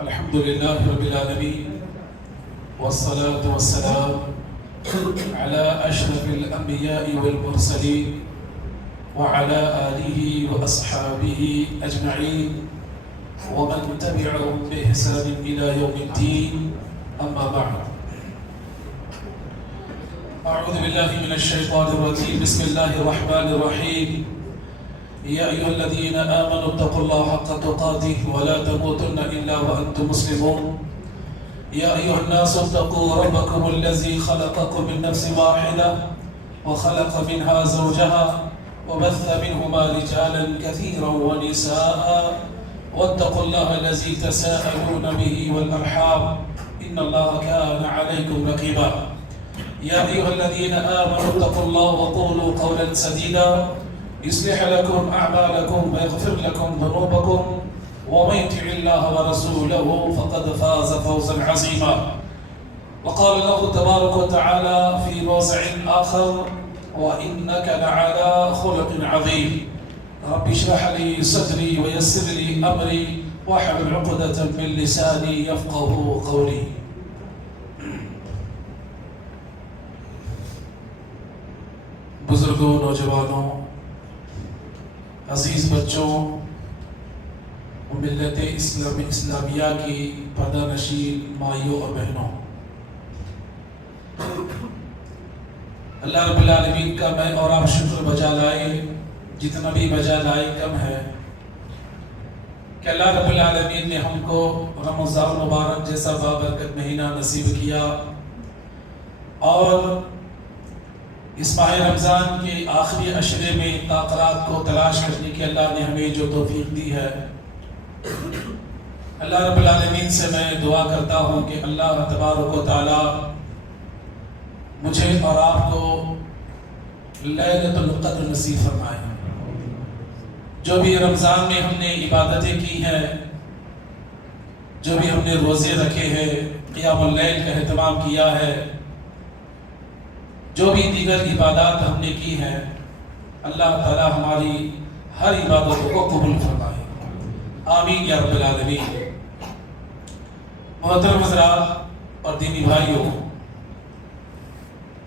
الحمد لله رب العالمين والصلاة والسلام على أشرف الأنبياء والمرسلين وعلى آله وأصحابه أجمعين ومن تبعهم بإحسان إلى يوم الدين. أما بعد، أعوذ بالله من الشيطان الرجيم. بسم الله الرحمن الرحيم. يا أيها الذين آمنوا اتقوا الله حق تقاته ولا تموتن إلا وأنتم مسلمون. يا أيها الناس اتقوا ربكم الذي خلقكم من نفس واحدة وخلق منها زوجها وبث منهما رجالا كثيرا ونساء واتقوا الله الذي تساءلون به والأرحام إن الله كان عليكم رقيبا. يا أيها الذين آمنوا اتقوا الله وقولوا قولا سديدا يصلح لكم أعمالكم ويغفر لكم ذنوبكم ومن يطع الله ورسوله فقد فاز فوزا عظيما. وقال الله تبارك وتعالى في موضع آخر: وإنك لعلى خلق عظيم. رب اشرح لي صدري ويسر لي أمري واحلل عقدة من لساني يفقهوا قولي. بزرگوں، نوجوانوں، عزیز بچوں، ملت اسلامیہ کی پردہ نشین مائیوں اور بہنوں، اللہ رب العالمین کا میں اور آپ شکر بجا لائے، جتنا بھی بجا لائے کم ہے، کہ اللہ رب العالمین نے ہم کو رمضان مبارک جیسا بابرکت مہینہ نصیب کیا، اور اس ماہ رمضان کے آخری عشرے میں طاقات کو تلاش کرنے کی اللہ نے ہمیں جو توفیق دی ہے، اللہ رب العالمین سے میں دعا کرتا ہوں کہ اللہ تبارک و تعالی مجھے اور آپ کو لیلۃ القدر نصیب فرمائے۔ جو بھی رمضان میں ہم نے عبادتیں کی ہیں، جو بھی ہم نے روزے رکھے ہیں، قیام اللیل کا اہتمام کیا ہے، جو بھی دیگر عبادات ہم نے کی ہیں، اللہ تعالی ہماری ہر عبادتوں کو قبول فرمائے، آمین یا رب العالمین۔ محترم حضرات اور دینی بھائیوں،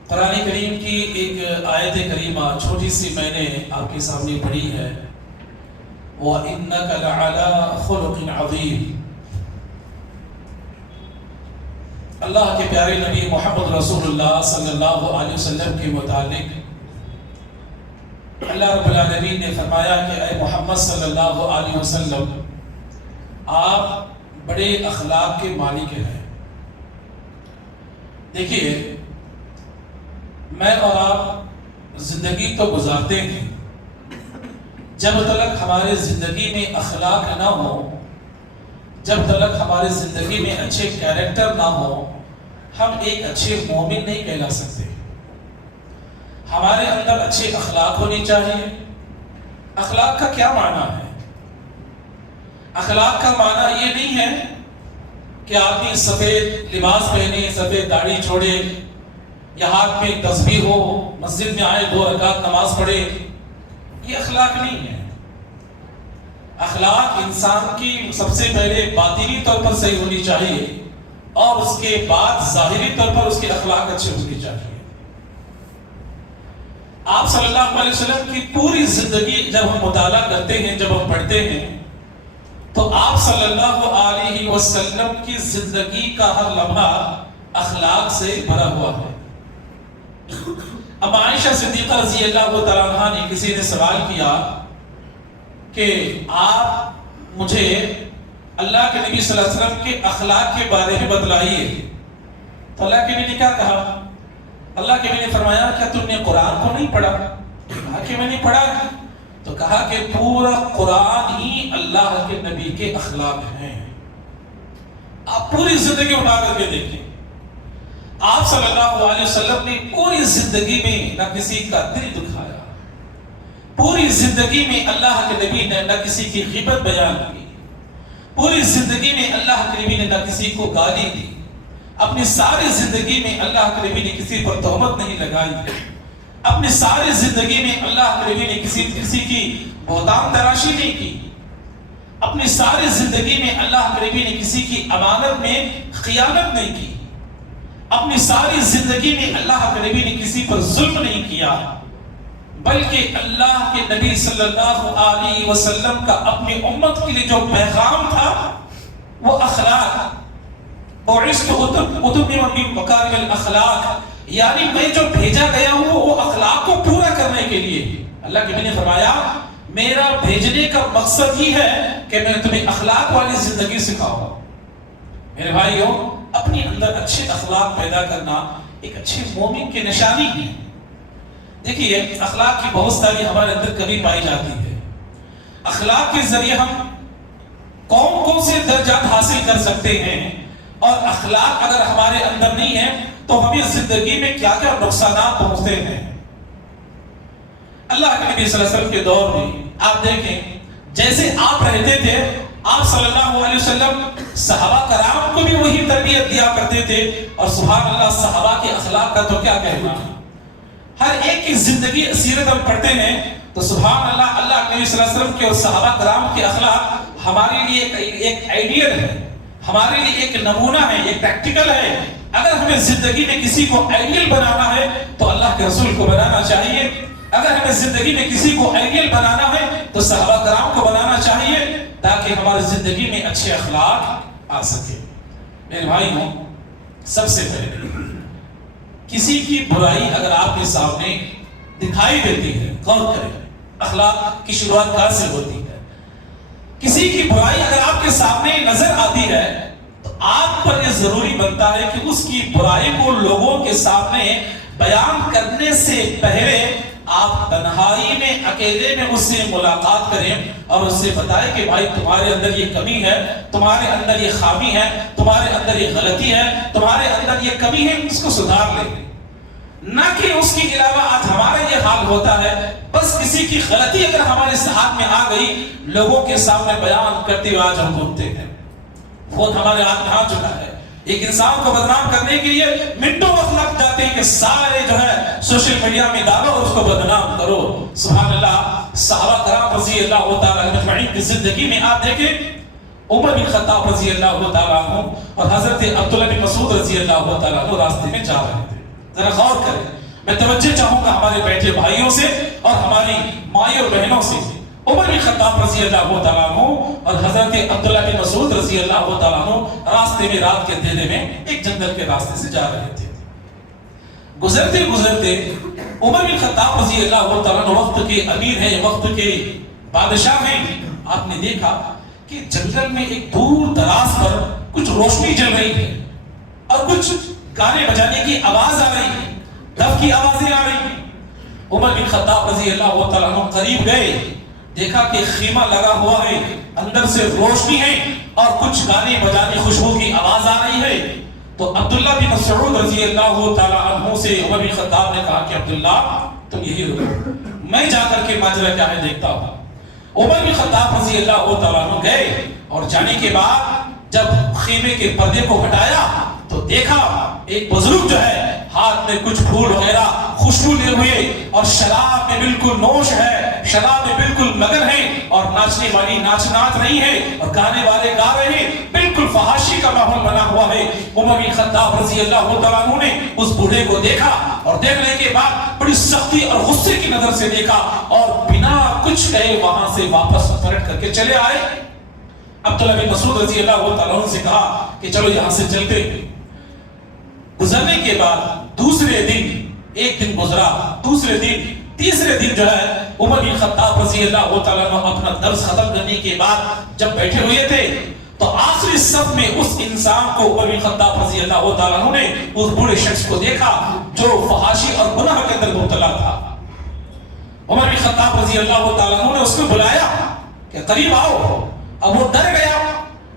قرآن کریم کی ایک آیت کریمہ چھوٹی سی میں نے آپ کے سامنے پڑھی ہے، وَإِنَّكَ لَعَلَىٰ خُلُقٍ عَظِيمٍ۔ اللہ کے پیارے نبی محمد رسول اللہ صلی اللہ علیہ وسلم کے متعلق اللہ رب العالمین نے فرمایا کہ اے محمد صلی اللہ علیہ وسلم، آپ بڑے اخلاق کے مالک ہیں۔ دیکھیے، میں اور آپ زندگی تو گزارتے ہیں، جب تک ہمارے زندگی میں اخلاق نہ ہو، جب تک ہمارے زندگی میں اچھے کیریکٹر نہ ہو، ہم ایک اچھے مومن نہیں کہلا سکتے۔ ہمارے اندر اچھے اخلاق ہونی چاہیے۔ اخلاق کا کیا معنی ہے؟ اخلاق کا معنی یہ نہیں ہے کہ آدمی سفید لباس پہنے، سفید داڑھی چھوڑے، یا ہاتھ میں تسبیح ہو، مسجد میں آئے 2 رکعت نماز پڑھے، یہ اخلاق نہیں ہے۔ اخلاق انسان کی سب سے پہلے باطنی طور پر صحیح ہونی چاہیے، اور اس کے بعد ظاہری طور پر اس کے اخلاق اچھے ہونی چاہیے۔ آپ صلی اللہ علیہ وسلم کی پوری زندگی جب ہم مطالعہ کرتے ہیں، جب ہم پڑھتے ہیں، تو آپ صلی اللہ علیہ وسلم کی زندگی کا ہر لمحہ اخلاق سے بھرا ہوا ہے۔ اب عائشہ صدیقہ رضی اللہ تعالیٰ عنہا نے کسی نے سوال کیا کہ آپ مجھے اللہ کے نبی صلی اللہ علیہ وسلم کے اخلاق کے بارے میں بتلائیے۔ تو اللہ کے نبی نے کیا کہا؟ اللہ کے نبی نے فرمایا، کیا تم نے قرآن کو نہیں پڑھا؟ کہا کہ میں نے پڑھا ہے۔ تو کہا کہ پورا قرآن ہی اللہ کے نبی کے اخلاق ہیں۔ آپ پوری زندگی اٹھا کر کے دیکھیں، آپ صلی اللہ علیہ وسلم نے پوری زندگی میں نہ کسی کا دل دکھایا، پوری زندگی میں اللہ کے نبی نے نہ کسی کی غیبت بیان کی، پوری زندگی میں اللہ کے نبی نے نہ کسی کو گالی دی، اپنی ساری زندگی میں اللہ کے نبی نے کسی پر تہمت نہیں لگائی، اپنی ساری زندگی میں اللہ کے نبی نے کسی کی بہتان تراشی نہیں کی، اپنی ساری زندگی میں اللہ کے نبی نے کسی کی امانت میں خیانت نہیں کی، اپنی ساری زندگی میں اللہ کے نبی نے کسی پر ظلم نہیں کیا، بلکہ اللہ کے نبی صلی اللہ علیہ وسلم کا اپنی امت کے لیے جو پیغام تھا وہ اخلاق، بعثت اتمم مکارم الاخلاق، یعنی میں جو بھیجا گیا ہوں وہ اخلاق کو پورا کرنے کے لیے۔ اللہ کے نبی نے فرمایا میرا بھیجنے کا مقصد ہی ہے کہ میں تمہیں اخلاق والی زندگی سکھاؤں۔ میرے بھائیوں، اپنی اندر اچھے اخلاق پیدا کرنا ایک اچھے مومن کی نشانی ہے۔ دیکھیے، اخلاق کی بہت ساری ہمارے اندر کمی پائی جاتی ہے۔ اخلاق کے ذریعے ہم کون سے درجات حاصل کر سکتے ہیں، اور اخلاق اگر ہمارے اندر نہیں ہے تو ہمیں زندگی میں کیا کیا نقصانات پہنچتے ہیں۔ اللہ کے نبی صلی اللہ علیہ وسلم کے دور میں آپ دیکھیں، جیسے آپ رہتے تھے، آپ صلی اللہ علیہ وسلم صحابہ کرام کو بھی وہی تربیت دیا کرتے تھے، اور سبحان اللہ صحابہ کے اخلاق کا تو کیا کہنا، ہر ایک کی زندگی سیرت ہم پڑھتے ہیں تو سبحان اللہ، اللہ کے نبی صلی اللہ علیہ وسلم کے اور صحابہ کرام کے اخلاق ہمارے لیے ایک آئیڈیل ہے، ہمارے لیے ایک نمونہ ہے، ایک پریکٹیکل ہے۔ اگر ہمیں زندگی میں کسی کو آئیڈیل بنانا ہے تو اللہ کے رسول کو بنانا چاہیے، اگر ہمیں زندگی میں کسی کو آئیڈیل بنانا ہے تو صحابہ کرام کو بنانا چاہیے، تاکہ ہماری زندگی میں اچھے اخلاق آ سکے۔ میرے بھائیوں، سب سے پہلے کسی کی برائی اگر آپ کے سامنے دکھائی دیتی ہے، غور کریں اخلاق کی شروعات کہاں سے ہوتی ہے۔ کسی کی برائی اگر آپ کے سامنے نظر آتی ہے تو آپ پر یہ ضروری بنتا ہے کہ اس کی برائی کو لوگوں کے سامنے بیان کرنے سے پہلے آپ تنہائی میں اکیلے میں اس سے ملاقات کریں اور اس سے بتائیں کہ بھائی تمہارے اندر یہ کمی ہے، تمہارے اندر یہ خامی ہے، تمہارے اندر یہ غلطی ہے، تمہارے اندر یہ کمی ہے، اس کو سدھار لیں۔ نہ کہ اس کے علاوہ آج ہمارا یہ حال ہوتا ہے، بس کسی کی غلطی اگر ہمارے ہاتھ میں آ گئی، لوگوں کے سامنے بیان کرتے ہوئے آج ہم بھوگتے ہیں۔ فون ہمارے ہاتھ میں آ چکا ہے، ایک انسان کو بدنام کرنے کے لیے منٹوں وقت لگ جاتے ہیں کہ سارے جو ہے سوشل میڈیا میں ڈالو اور اس کو بدنام کرو۔ سبحان اللہ، صحابہ کرام رضی اللہ تعالیٰ عنہ کی زندگی میں آپ دیکھیں، عمر بن خطاب رضی اللہ تعالیٰ عنہ اور حضرت عبداللہ بن مسعود رضی اللہ تعالیٰ عنہ راستے میں جا رہے تھے۔ ذرا غور کریں، میں توجہ چاہوں گا ہمارے بیٹھے بھائیوں سے اور ہماری مائیں اور بہنوں سے۔ عمر بن خطاب رضی اللہ تعالیٰ عنہ اور حضرت عبداللہ بن مسعود رضی اللہ تعالیٰ عنہ راستے میں رات کے اندھیرے میں ایک جنگل کے راستے سے جا رہے تھے۔ گزرتے گزرتے عمر بن خطاب رضی اللہ تعالیٰ عنہ وقت کے امیر ہیں، وقت کے بادشاہ ہیں۔ آپ نے دیکھا کہ جنگل میں ایک دور دراز پر کچھ روشنی جل رہی ہے اور کچھ گانے بجانے کی آواز آ رہی ہے، دف کی آوازیں آ رہی ہیں۔ عمر بن خطاب رضی اللہ تعالیٰ عنہ قریب گئے، دیکھا کہ خیمہ لگا ہوا ہے، اندر سے روشنی ہے اور کچھ گانے بجانے خوشبو کی آواز آ رہی ہے۔ تو عبداللہ بن مسعود رضی اللہ تعالیٰ عنہ سے عمر بن خطاب نے کہا کہ عبداللہ تم یہی رکو، میں جا کر کے ماجرا کیا ہے دیکھتا ہوں۔ عمر بن خطاب رضی اللہ تعالیٰ عنہ گئے اور جانے کے بعد جب خیمے کے پردے کو ہٹایا تو دیکھا ایک بزرگ جو ہے ہاتھ میں کچھ پھول وغیرہ خوشبو لیے ہوئے اور شراب میں بالکل نوش ہے، شراب میں بالکل مگن ہے، اور ناچنے والی ناچ رہی ہے اور گانے والے گا رہے ہیں، بالکل فحاشی کا ماحول بنا ہوا ہے۔ عمر بن خطاب رضی اللہ تعالیٰ عنہ نے اس بوڑھے کو دیکھا اور دیکھنے کے بعد بڑی سختی اور غصے کی نظر سے دیکھا اور بنا کچھ کہے وہاں سے واپس پلٹ کر کے چلے آئے۔ عبداللہ بن مسعود رضی اللہ تعالیٰ عنہ سے کہا کہ چلو یہاں سے چلتے۔ گزرنے کے بعد دوسرے دن، ایک دن گزرا، دوسرے دن، تیسرے دن جو ہے عمر بن خطاب رضی اللہ تعالیٰ عنہ اپنا درس ختم کرنے کے بعد جب بیٹھے ہوئے تھے تو آخری صف میں اس انسان کو عمر بن خطاب رضی اللہ تعالیٰ عنہ نے اس بوڑھے شخص کو دیکھا جو فحاشی اور گناہ کے اندر مبتلا تھا۔ عمر بن خطاب رضی اللہ تعالیٰ عنہ نے اس کو بلایا کہ قریب آؤ۔ اب وہ ڈر گیا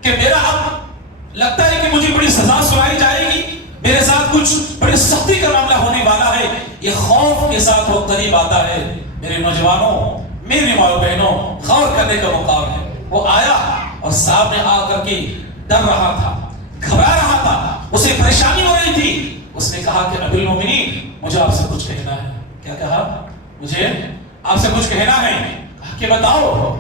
کہ میرا اب لگتا ہے کہ مجھے بڑی سزا سنائی جائے گی، میرے ساتھ کچھ بڑی سختی کا معاملہ ہونے والا ہے۔ یہ خوف کے ساتھ وہ قریب آتا ہے۔ میرے نوجوانوں، میرے ماں بہنوں، غور کرنے کا مقام ہے۔ وہ آیا اور سامنے آ کر کے ڈر رہا تھا، گھبرا رہا تھا، اسے پریشانی ہو رہی تھی۔ اس نے کہا کہ امیر المومنین مجھے آپ سے کچھ کہنا ہے۔ کیا کہا؟ مجھے آپ سے کچھ کہنا ہے۔ کہا کہ بتاؤ۔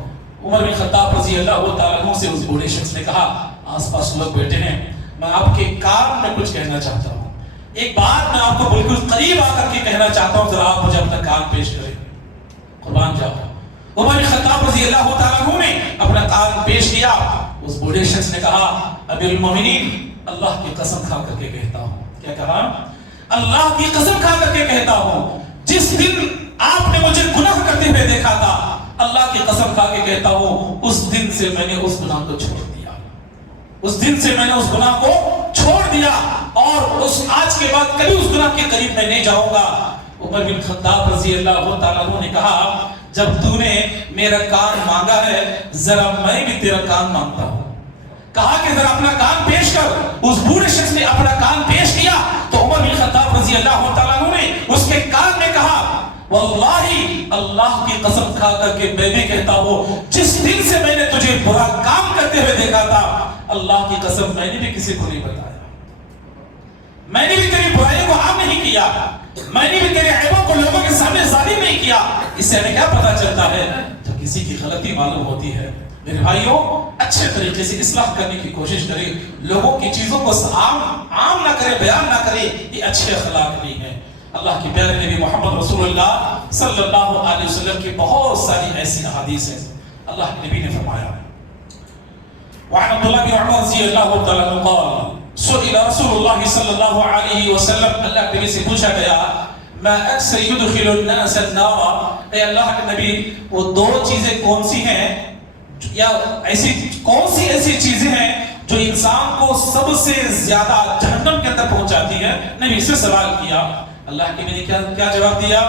عمر بن خطاب رضی اللہ تعالیٰ عنہ سے اس بوڑھے شخص نے کہا آس پاس لوگ بیٹھے ہیں، میں آپ کے کان میں کچھ کہنا چاہتا ہوں، ایک بات میں آپ کو بالکل قریب آ کر کے کہنا چاہتا ہوں، ذرا آپ مجھے اپنا کان پیش کریں۔ قربان جاؤ، عمر بن خطاب رضی اللہ تعالیٰ عنہ نے اپنا کان پیش کیا۔ اس بوڑھے شخص نے کہا امیر المومنین اللہ کی قسم کھا کر کے کہتا ہوں، کیا کہا؟ اللہ کی قسم کھا کر کے کہتا ہوں، جس دن آپ نے مجھے گناہ کرتے ہوئے دیکھا تھا، اللہ کی قسم کھا کے کہتا ہوں اس دن سے میں نے اس گناہ کو چھوڑ دیا، اس دن سے میں نے اس گناہ کو چھوڑ دیا اور اس آج کے بعد کبھی اس گناہ کے قریب میں نہیں جاؤں گا۔ عمر بن خطاب رضی اللہ تعالیٰ عنہ نے کہا جب تو نے میرا کان مانگا ہے ذرا میں بھی تیرا کان مانگتا ہوں۔ کہا کہ ذرا اپنا کان پیش کر۔ اس بوڑھے شخص نے اپنا کان پیش کیا تو عمر بن خطاب رضی اللہ تعالیٰ عنہ نے اس کے کان میں کہا واللہ اللہ کی قسم کھا کر کے میں بھی کہتا ہوں جس دن سے میں نے تجھے برا کام کرتے ہوئے دیکھا تھا، اللہ کی قسم میں نے بھی کسی کو نہیں بتایا، میں نے بھی تیری برائی کو عام نہیں کیا، میں نے بھی تیرے عیبوں کو لوگوں کے سامنے ظاہر نہیں کیا۔ اس سے ہمیں کیا پتا چلتا ہے؟ جب کسی کی غلطی معلوم ہوتی ہے میرے بھائیوں اچھے طریقے سے اصلاح کرنے کی کوشش کریں، لوگوں کی چیزوں کو عام نہ کرے، بیان نہ کرے، یہ اچھے اخلاق نہیں ہے۔ اللہ کے پیارے نبی محمد رسول اللہ صلی اللہ علیہ وسلم کی بہت ساری ایسی احادیث ہیں۔ اللہ کے نبی نے فرمایا وعن عبداللہ بن عمر رضی اللہ تعالیٰ عنہ قال سئل رسول اللہ صلی اللہ علیہ وسلم، اللہ کے نبی سے پوچھا گیا ما اکثر يدخل الناس النار، اے اللہ کے نبی وہ دو چیزیں کون سی ہیں یا ایسی کون سی ایسی چیزیں ہیں جو انسان کو سب سے زیادہ جہنم کے اندر پہنچاتی ہے؟ نبی سے سوال کیا، اللہ کے نبی نے کیا جواب دیا؟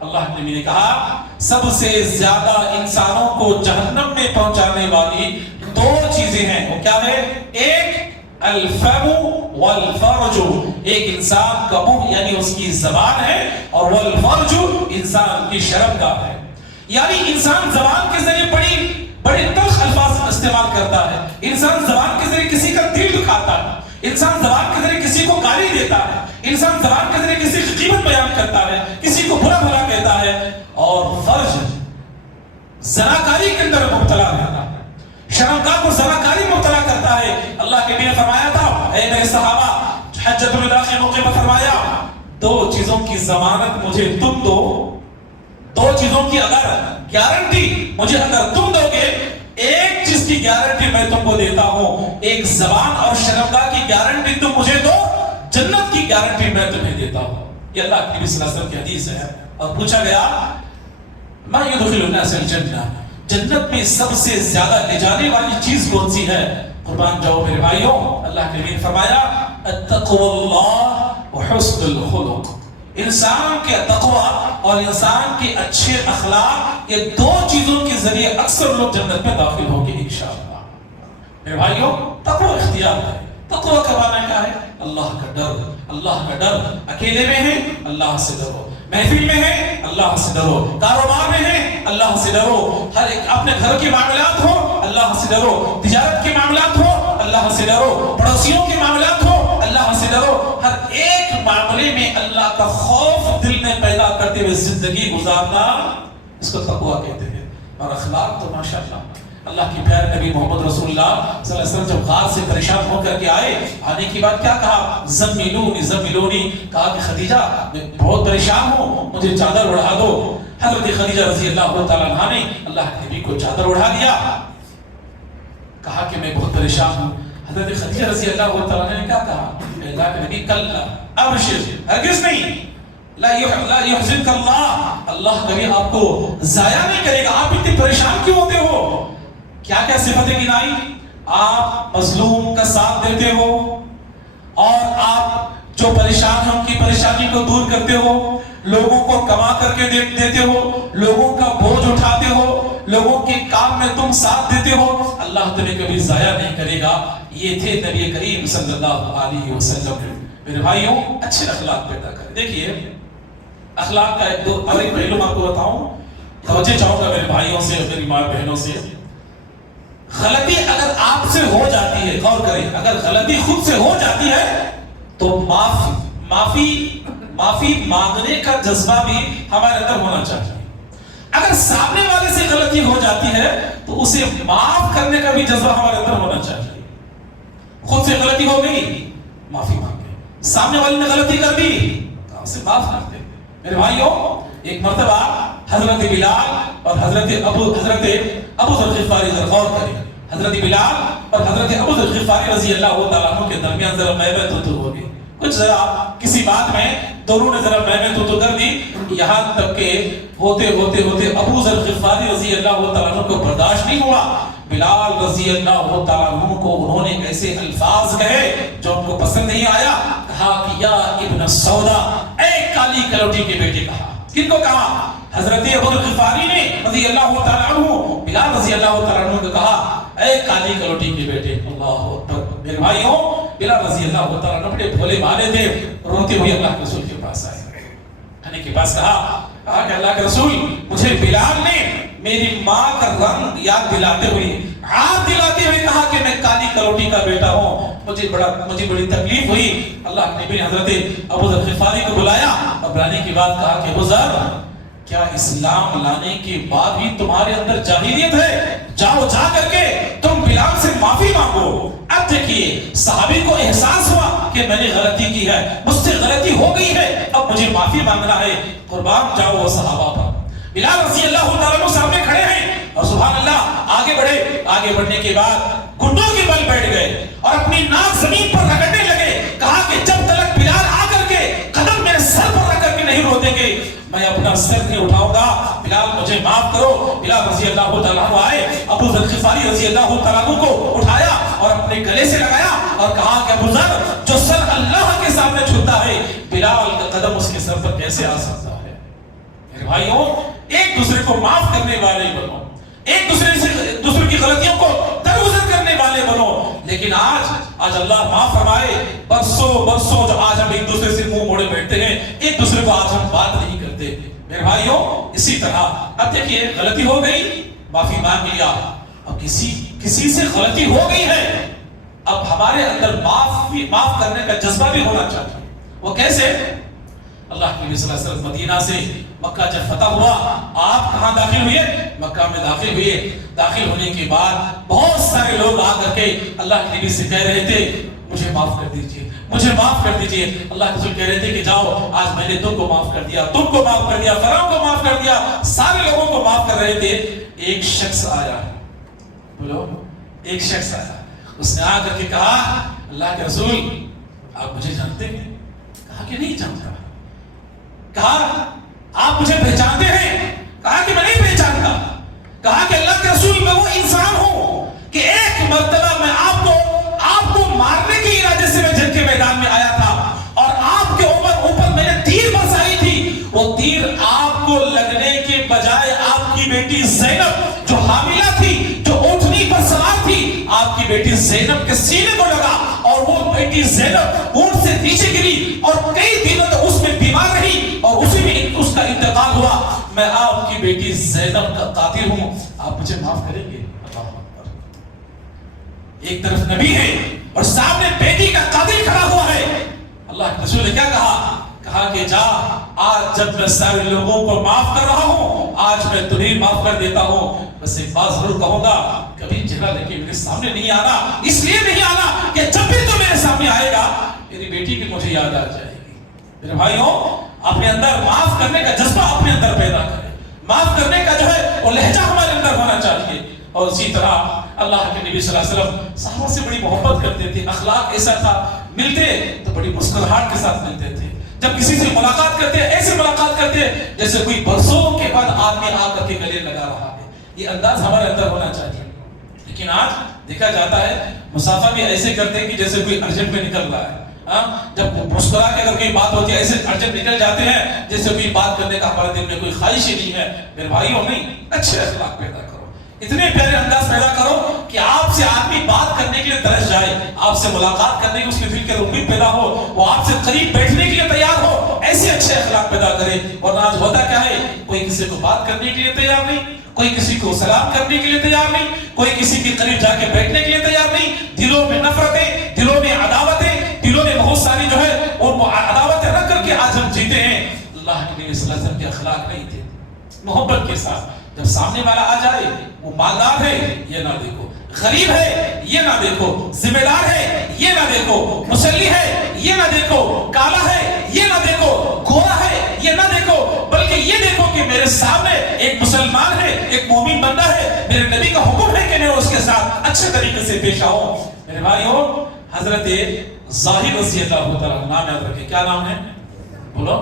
اللہ کے نبی نے کہا سب سے زیادہ انسانوں کو جہنم میں پہنچانے والی دو چیزیں ہیں، وہ کیا ہے؟ ایک الفم والفرج، ایک انسان کا منہ یعنی اس کی زبان ہے، اور والفرج انسان کی شرمگاہ ہے، یعنی انسان زبان کے ذریعے بڑے تلخ الفاظ استعمال کرتا ہے، انسان زبان کے ذریعے کسی کا دل دکھاتا ہے، انسان زبان کے ذریعے کسی کو گالی دیتا ہے، انسان زبان کے ذریعے کسی کی قیمت بیان کرتا ہے، کسی کو برا بھلا کہتا ہے، اور فرج زناکاری کے اندر مبتلا رہتا ہے، شرمگاہ کو زناکاری مبتلا کرتا ہے۔ اللہ کے نبی نے فرمایا تھا اے میرے صحابہ، حجۃ الوداع کے موقع پر فرمایا دو چیزوں کی ضمانت مجھے تم دو، دو چیزوں کی اگر گارنٹی مجھے اگر تم دو گے، ایک چیز کی گارنٹی میں تم کو دیتا ہوں، ایک زبان اور شرمگاہ کی گارنٹی تم مجھے دو، جنت کی گارنٹی میں تمہیں دیتا ہوں۔ یہ اللہ کے نبی صلی اللہ علیہ وسلم کی حدیث ہے۔ اور پوچھا گیا ما يدخل الناس الجنہ، جنت میں سب سے زیادہ لے جانے والی چیز کون سی ہے؟ قربان جاؤ میرے بھائیوں، اللہ کے نبی نے فرمایا التقوى اللہ وحسن الخلق، انسان کے تقوی اور انسان کے اچھے اخلاق، یہ دو چیزوں کے ذریعے اکثر لوگ جنت میں داخل ہوں گے انشاءاللہ۔ میرے بھائیوں تقوی اختیار ہے، تقوی کا معنی کیا ہے؟ اللہ کا ڈر، اللہ کا ڈر، اکیلے میں ہے اللہ سے ڈرو، محفل میں ہے اللہ سے ڈرو، کاروبار میں ہے اللہ سے ڈرو، ہر ایک اپنے گھر کے معاملات ہو اللہ سے ڈرو، تجارت کے معاملات ہو اللہ سے ڈرو، پڑوسیوں کے معاملات ہو اللہ سے ڈرو، ہر ایک معاملے میں اللہ کا خوف دل میں پیدا کرتے ہوئے زندگی گزارنا، اس کو تقویٰ کہتے ہیں۔ اور اخلاق تو ماشاءاللہ اللہ کی پیارے نبی محمد رسول اللہ صلی اللہ علیہ وسلم جب غار سے پریشان ہو کر کے آئے، آنے کی بعد کیا کہا؟ زملونی زملونی، کہا کہ خدیجہ میں بہت پریشان ہوں، مجھے چادر اڑا دو۔ حضرت خدیجہ رضی اللہ تعالیٰ عنہا نے اللہ کے نبی کو چادر اڑا دیا، کہا کہ میں بہت پریشان ہوں۔ حضرت خدیجہ رضی اللہ تعالیٰ عنہ نے کیا کہا؟ اللہ کے نبی کلا ابشر، ہرگز نہیں، لا يحزنك اللہ، اللہ کبھی آپ کو ضائع نہیں کرے گا۔ آپ اتنے پریشان کیوں ہوتے ہو؟ کیا کیا صفتیں گنائی؟ آپ مظلوم کا ساتھ دیتے ہو، اور آپ جو پریشان ہیں ان کی پریشانی کو دور کرتے ہو، لوگوں کو کما کر کے دیتے ہو، لوگوں کا بوجھ اٹھاتے ہو، لوگوں کے کام میں تم ساتھ دیتے ہو، اللہ تمہیں کبھی ضائع نہیں کرے گا۔ یہ تھے نبی کریم صلی اللہ علیہ وسلم۔ میرے بھائیوں اچھے اخلاق پیدا کریں۔ دیکھیے اخلاق کا ایک پہلو میں آپ کو بتاؤں، توجہ چاہوں گا میرے بھائیوں سے، میری ماں بہنوں سے۔ غلطی اگر آپ سے ہو جاتی ہے، غور کریں، اگر غلطی خود سے ہو جاتی ہے تو معافی مانگنے کا جذبہ بھی ہمارے اندر ہونا چاہیے۔ اگر سامنے والے سے غلطی ہو جاتی ہے تو اسے معاف کرنے کا بھی جذبہ ہمارے اندر ہونا چاہیے. خود سے غلطی ہو گئی, معافی مانگے. سامنے والے نے غلطی کر دی تو اسے معاف کر دے. میرے بھائیوں, ایک مرتبہ حضرت بلال اور حضرت ابو ذر غفاری, غور کریں, حضرت بلال اور حضرت ابو ذر غفاری رضی اللہ تعالیٰ عنہ کے درمیان ذرا میں تو ہو گئی. کچھ ذرا کسی بات میں دونوں نے ذرا میں تو کر دی, یہاں تک کہ ہوتے ابو ذر غفاری رضی اللہ تعالیٰ عنہ کو برداشت نہیں ہوا. بلال رضی اللہ تعالیٰ عنہ کو انہوں نے ایسے الفاظ کہے جو ان کو پسند نہیں آیا. کہا کہ یا ابن سودا, اے کالی کلوٹی کے بیٹے. کہا کن کو کہا؟ حضرت ابو ذر غفاری نے رضی اللہ تعالیٰ عنہ بلال رضی اللہ تعالیٰ عنہ کو کہا اے کالی کلوٹی کے بیٹے. اللہ اکبر. میرے بھائیوں, بلال رضی اللہ تعالیٰ عنہ بڑے بھولے بھالے تھے, روتے ہوئے اللہ کے رسول کے پاس آئے. کے پاس کہا کہ اللہ کے رسول, مجھے بلال نے میری ماں کا رنگ یاد دلاتے ہوئے, ہاتھ دلاتے ہوئے کہا کہ میں کالی کلوٹی کا بیٹا ہوں. مجھے بڑی تکلیف ہوئی. اللہ کے نبی نے حضرت ابو ذر غفاری کو بلایا اور بلانے کے بعد کہا کہ ابو ذر, کیا اسلام لانے کے بعد بھی تمہارے اندر جاہلیت ہے؟ جاؤ, جا کر کے تم بلال سے معافی مانگو. اب دیکھیے, صحابی کو احساس ہوا کہ میں نے غلطی کی ہے, مجھ سے غلطی ہو گئی ہے, اب مجھے معافی مانگنا ہے. قربان جاؤ وہ صحابہ پر. بلال رضی اللہ تعالیٰ عنہ سامنے کھڑے ہیں اور سبحان اللہ آگے بڑھے. آگے بڑھنے کے بعد گھٹنوں کے بل بیٹھ گئے اور اپنی ناک زمین پر رگڑنے لگے. کہا کہ جب تک بلال آ کر کے قدم میرے سر پر رکھ کر کے نہیں رو دیں گے میں اپنا سر نہیں اٹھاؤں گا. بلال مجھے معاف کرو. بلال رضی اللہ تعالیٰ عنہ آئے, ابو ذر غفاری رضی اللہ تعالیٰ عنہ کو اٹھایا اور اپنے گلے سے لگایا اور کہا کہ ابو ذر, جو سر اللہ کے سامنے چھوتا ہے, بلال کا قدم اس کے سر پر کیسے آ سکتا ہے؟ میرے بھائیوں, ایک دوسرے کو معاف کرنے والے بنو, ایک دوسرے کی غلطیوں کو درگزر کرنے والے بنو. لیکن آج اللہ معاف فرمائے, برسوں جو آج ہم ایک دوسرے سے منہ موڑے بیٹھتے ہیں, ایک دوسرے کو آج ہم بات نہیں کرتے. میرے بھائیوں, اسی طرح اب دیکھیے, غلطی ہو گئی, معافی مانگ لیا. اب کسی سے غلطی ہو گئی ہے, اب ہمارے اندر معاف کرنے کا جذبہ بھی ہونا چاہیے. وہ کیسے؟ اللہ کے نبی صلی اللہ علیہ وسلم مدینہ سے مکہ جب فتح ہوا, آپ کہاں داخل ہوئے؟ مکہ میں داخل ہوئے. داخل ہونے کے بعد بہت سارے لوگ آ کر کے اللہ کے نبی سے کہہ رہے تھے مجھے معاف کر دیجئے, مجھے معاف کر دیجئے. اللہ کے رسول کہہ رہے تھے کہ جاؤ, آج میں نے تم کو معاف کر دیا, تم کو معاف کر دیا, فلاں کو معاف کر دیا, سارے لوگوں کو معاف کر رہے تھے. ایک شخص آیا, بولو, ایک شخص آیا, اس نے آ کر کے کہا اللہ کے رسول آپ مجھے جانتے ہیں؟ کہا کہ نہیں جانتا. کہا آپ مجھے پہچانتے ہیں؟ کہا کہ میں نہیں پہچانتا. کہا کہ اللہ کے رسول میں وہ انسان ہوں کہ ایک مرتبہ میں آپ کو مارنے کے ارادے سے میں جنگ کے میدان میں آیا تھا اور آپ کے اوپر میں نے تیر برسائی تھی. وہ تیر آپ کو لگنے کے بجائے آپ کی بیٹی زینب جو حاملہ تھی, جو اونٹنی پر سوار تھی, آپ کی بیٹی زینب کے سینے کو لگا اور وہ بیٹی زینب اونٹ سے نیچے گری اور کئی دنوں تک اس میں بیمار رہی اور اسی میں اس کا انتقال ہوا. میں آپ کی بیٹی زینب کا قاتل ہوں, آپ مجھے معاف کریں گے؟ اللہ اکبر. ایک طرف نبی ہے اور سامنے بیٹی کا قاتل کھڑا ہوا ہے. اللہ کے رسول نے کیا کہا؟ کہا کہ جا, آج جب میں سارے لوگوں کو معاف کر رہا ہوں, آج میں تمہیں معاف کر دیتا ہوں. بس ایک بات ضرور کہوں گا, کبھی جھگڑا لے کے میرے سامنے نہیں آنا. اس لیے نہیں آنا کہ جب بھی تو میرے سامنے آئے گا میری بیٹی کی مجھے یاد آ جائے گی. میرے بھائیوں, اپنے اندر معاف کرنے کا جذبہ اپنے اندر پیدا کریں. معاف کرنے کا جو ہے وہ لہجہ ہمارے اندر ہونا چاہیے. اور اسی طرح اللہ کے نبی صلی اللہ علیہ وسلم صحابہ سے بڑی محبت کرتے تھے. اخلاق ایسا تھا, ملتے تو بڑی مسکراہٹ کے ساتھ ملتے تھے. جب کسی سے ملاقات کرتے ایسے ملاقات کرتے جیسے کوئی برسوں کے بعد آدمی آ کر کے گلے لگا رہا ہے. یہ انداز ہمارے اندر ہونا چاہیے. لیکن آج دیکھا جاتا ہے مسافہ بھی ایسے کرتے ہیں کہ جیسے کوئی ارجنٹ میں نکل رہا ہے. جب مسکرا کے اگر کوئی بات ہوتی ہے ایسے ارجنٹ نکل جاتے ہیں جیسے کوئی بات کرنے کا ہمارے دل میں کوئی خواہش ہی نہیں ہے. میرے بھائیوں, نہیں, اچھے اخلاق پیدا کرو, اتنے پیارے انداز پیدا کرو کہ آپ سے آدمی بات کرنے کے لیے ترس جائے, آپ سے ملاقات کرنے کی اس کے دل کے امید پیدا ہو, وہ آپ سے قریب بیٹھنے کے لیے تیار ہو. ایسے اچھے اخلاق پیدا کرے. اور آج ہوتا کیا ہے, کوئی کسی کو بات کرنے کے لیے تیار نہیں, کوئی کسی کو سلام کرنے کے لیے تیار نہیں, کوئی کسی کے قریب جا کے بیٹھنے کے لیے تیار نہیں. دلوں میں نفرتیں, دلوں میں عداوتیں, دلوں میں بہت ساری جو ہے وہ عداوتیں رکھ کر کے آج ہم جیتے ہیں. اللہ کے نبی صلی اللہ علیہ وسلم کے اخلاق نہیں تھے. محبت کے ساتھ. جب سامنے والا آ جائے وہ مالدار ہے یہ نہ دیکھو, غریب ہے یہ نہ دیکھو, ذمہ دار ہے یہ نہ دیکھو, مصلی ہے یہ نہ دیکھو, کالا ہے یہ نہ دیکھو, گورا ہے یہ نہ دیکھو, بلکہ یہ دیکھو کہ میرے سامنے ایک مسلمان ہے, ایک مومن بندہ ہے, میرے نبی کا حکم ہے کہ میں اس کے ساتھ اچھے طریقے سے پیش آؤں. میرے بھائیوں, حضرت ظاہر رضی اللہ تعالیٰ نام یاد رکھیں, کیا نام ہے بولو,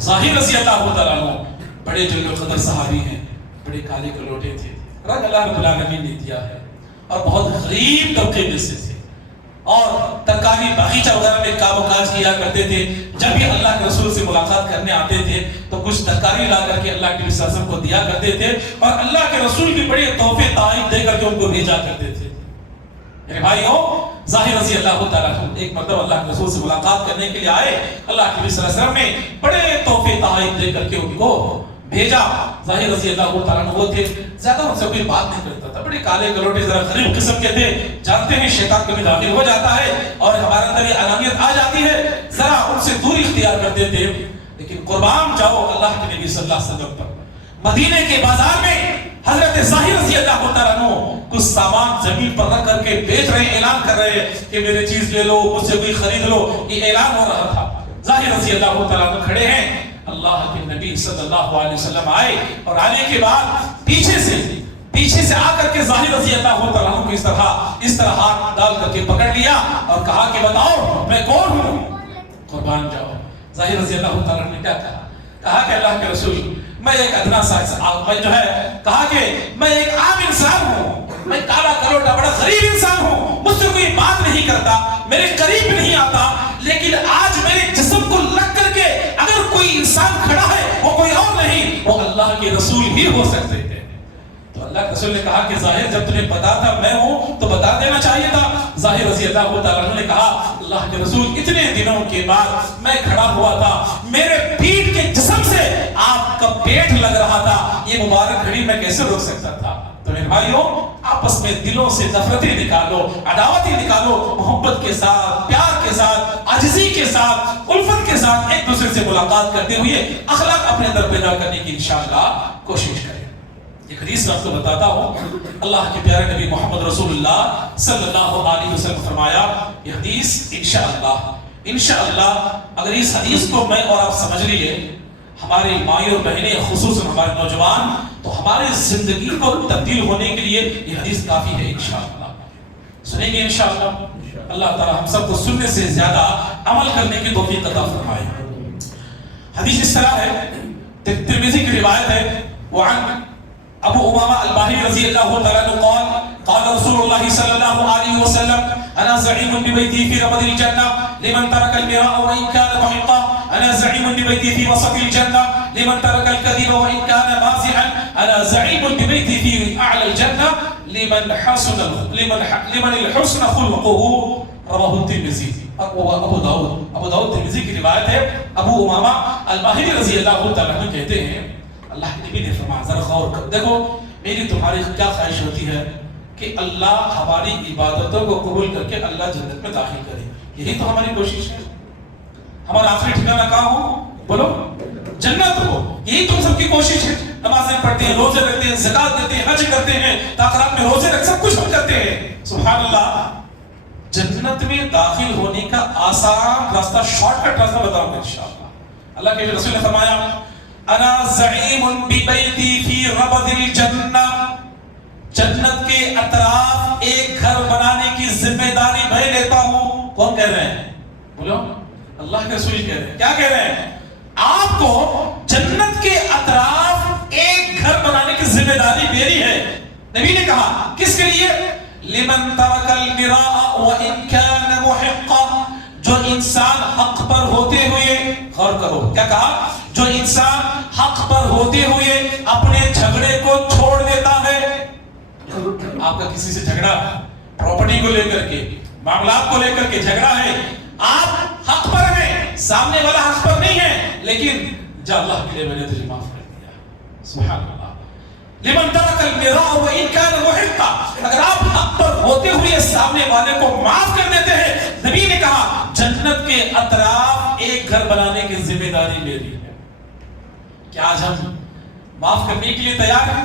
ظاہر رضی اللہ تعالیٰ, بڑے جلیل قدر صحابی ہیں, بڑے کالے کلوٹے تھے, رنگ اللہ رب العالمین نے دیا ہے, اور بہت غریب طبقے میں سے تھے, اور ترکاری باغیچہ وغیرہ میں کام و کاج کیا کرتے تھے. جب بھی اللہ کے رسول سے ملاقات کرنے آتے تھے تو کچھ ترکاری لا کر کے اللہ کے رسول کو دیا کرتے تھے, اور اللہ کے رسول بھی بڑے تحفے تحائف دے کر کے ان کو بھیجا کرتے تھے. میرے بھائیوں, ظاہر رضی اللہ تعالیٰ ایک مرتبہ اللہ کے رسول سے ملاقات کرنے کے لیے آئے, اللہ کے رسول صلی اللہ علیہ وسلم نے بڑے تحفے تحائف دے کر کے ان کو بھیجا. ظاہر رضی اللہ تعالیٰ وہ تھے, زیادہ ان سے کوئی بات نہیں کرتا تھا, بڑے کالے کلوٹے ذرا غریب قسم کے تھے. جانتے ہیں شیطان کبھی داخل ہو جاتا ہے اور ہمارے اندر یہ علامت آ جاتی ہے, ذرا ان سے دوری اختیار کرتے تھے. لیکن قربان جاؤ اللہ کے نبی صلی اللہ علیہ وسلم پر, مدینے کے بازار میں حضرت ظاہر رضی اللہ تعالیٰ کچھ سامان زمین پر رکھ کر کے بیچ رہے, اعلان کر رہے ہیں کہ میرے چیز لے لو, مجھ سے کوئی خرید لو, یہ اعلان ہو رہا تھا. ظاہر رضی اللہ تعالیٰ کھڑے ہیں, اللہ کے نبی صلی اللہ علیہ وسلم آئے, اور آنے کے بعد پیچھے سے آ کر کے ظاہر رضی اللہ تعالیٰ کو اس طرح ہاتھ ڈال کر کے پکڑ لیا اور کہا کہ بتاؤ میں کون ہوں. قربان جاؤ, ظاہر رضی اللہ تعالیٰ نے کیا کہا کہ اللہ کے رسول میں ایک ادنا سا میں جو ہے, کہا کہ میں ایک عام انسان ہوں, میں کالا کلوٹا بڑا غریب انسان ہوں, مجھ سے کوئی بات نہیں کرتا, میرے قریب نہیں آتا, لیکن آج میرے جسم کو لگ کر کے اگر کوئی انسان کھڑا ہے وہ کوئی اور نہیں, وہ اللہ کے رسول ہی ہو سکتے ہیں. تو اللہ کے رسول نے کہا کہ ظاہر جب تمہیں پتا تھا میں ہوں تو بتا دینا چاہیے تھا. ظاہر رضی اللہ تعالیٰ نے کہا اللہ کے رسول اتنے دنوں کے بعد میں کھڑا ہوا تھا, میرے پیٹھ کے جسم سے آپ کا پیٹ لگ رہا تھا, یہ مبارک گھڑی میں کیسے روک سکتا تھا. تو میرے بھائیوں, آپس میں دلوں سے نفرتیں نکالو, عداوتیں نکالو, محبت کے ساتھ, پیار کے ساتھ, عاجزی کے ساتھ, الفت کے ساتھ ایک دوسرے سے ملاقات کرتے ہوئے اخلاق اپنے اندر پیدا کرنے کی انشاءاللہ کوشش کریں. ایک حدیث میں آپ کو بتاتا ہوں, اللہ کے پیارے نبی محمد رسول اللہ صلی اللہ علیہ وسلم فرمایا, یہ حدیث انشاءاللہ اگر اس حدیث کو میں اور آپ سمجھ لیے, ہماری مائیں اور بہنیں خصوصاً ہمارے نوجوان, تو ہماری زندگی کو تبدیل ہونے کے لیے یہ حدیث کافی ہے. انشاءاللہ سنیں گے انشاءاللہ. اللہ تعالی ہم سب کو سننے سے زیادہ عمل کرنے کی توفیق عطا فرمائے. حدیث اس طرح ہے, ترمذی کی روایت ہے, وعن ابو امامہ الباہلی رضی اللہ تعالیٰ عنہ قال قال رسول اللہ صلی اللہ علیہ وسلم انا زعیم ببیتی فی ربد الجنہ لمن ترک المراء وان كان محقا, انا زعیم ببیتی فی وسط الجنہ لمن ترک الكذب وان كان مازحا, انا زعیم ببیتی فی اعلی الجنہ لمن الحسن خلقه. رواہ الترمذی. ابو داؤد ترمذی کی روایت ہے. ابو امامہ الباہلی رضی اللہ تعالیٰ عنہ کہتے ہیں اللہ کے نبی نے فرمایا, ذرا غور کر دیکھو, میری تمہاری کیا خواہش ہوتی ہے کہ اللہ ہماری عبادتوں کو قبول کر کے اللہ جنت میں داخل کرے, یہی تو ہماری کوشش ہے. ہمارا آخری ٹھکانہ کہاں ہو بولو, جنت ہو, یہی تم سب کی کوشش ہے. نمازیں پڑھتے ہیں, روزے رکھتے ہیں, زکات دیتے ہیں, حج کرتے ہیں, تاخیرات میں روزے رکھ, سب کچھ ہم کرتے ہیں. سبحان اللہ. جنت میں داخل ہونے کا آسان راستہ, شارٹ کٹ راستہ بتاؤں گا انشاءاللہ. اللہ کے رسول نے فرمایا انا زعیم ببیتی فی ربد الجنہ, جنت کے اطراف ایک گھر بنانے کی ذمہ داری میں لیتا ہوں. کون کہہ رہے ہیں بولو, اللہ کے رسول کہہ رہے ہیں. کیا کہہ رہے ہیں؟ آپ کو جنت کے اطراف ایک گھر بنانے کی ذمہ داری میری ہے. نبی نے کہا کس کے لیے؟ لمن ترک المراء وان كان محقا, جو انسان حق پر ہوتے ہوئے, غور کرو کیا کہا, جو انسان حق پر ہوتے ہوئے اپنے جھگڑے کو چھوڑ دیتا ہے. آپ کا کسی سے جھگڑا, پراپرٹی کو لے کر کے, معاملات کو لے کر کے جھگڑا ہے, آپ حق پر ہیں, سامنے والا حق پر نہیں ہے, لیکن جا اللہ کے لیے میں نے تجھے معاف کر دیا. سبحان اللہ. لمن ترک المراء وان كان محقا, اگر آپ حق پر ہوتے ہوئے سامنے والے کو معاف کر دیتے ہیں, نبی نے کہا جنت کے اطراف ایک گھر بنانے کی ذمہ داری میری ہے. کہ آج ہم معاف کرنے کے لیے تیار ہیں؟